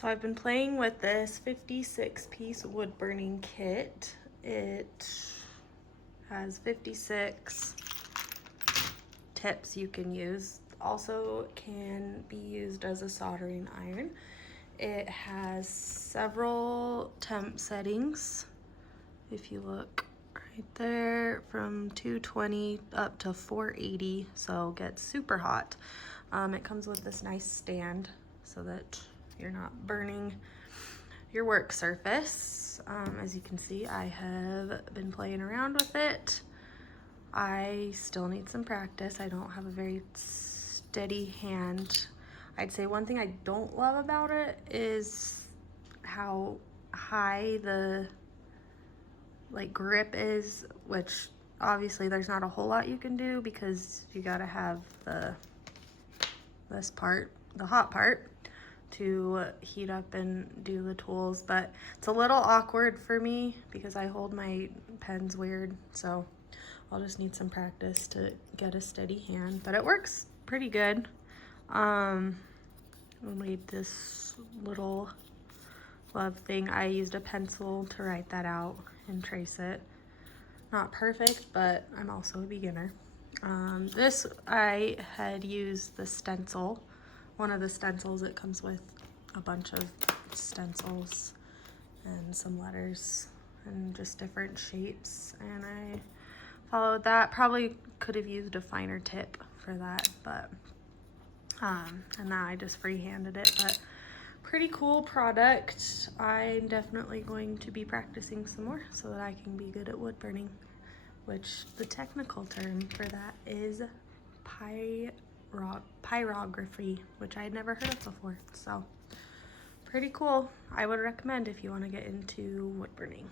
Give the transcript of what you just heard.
So I've been playing with this 56-piece wood burning kit. It has 56 tips you can use. Also can be used as a soldering iron. It has several temp settings. If you look right there, from 220 up to 480, so it gets super hot. It comes with this nice stand so that you're not burning your work surface. As you can see, I have been playing around with it. I still need some practice. I don't have a very steady hand. I'd say one thing I don't love about it is how high the grip is, which obviously there's not a whole lot you can do because you gotta have this part, the hot part, to heat up and do the tools. But it's a little awkward for me because I hold my pens weird, so I'll just need some practice to get a steady hand, but it works pretty good. I made this little love thing. I used a pencil to write that out and trace it. Not perfect, but I'm also a beginner. This, I had used the stencil, one of the stencils. It comes with a bunch of stencils and some letters and just different shapes, and I followed that. Probably could have used a finer tip for that, but and now I just freehanded it. But pretty cool product. I'm definitely going to be practicing some more so that I can be good at wood burning, which the technical term for that is pyrography, which I had never heard of before. So pretty cool. I would recommend if you want to get into wood burning.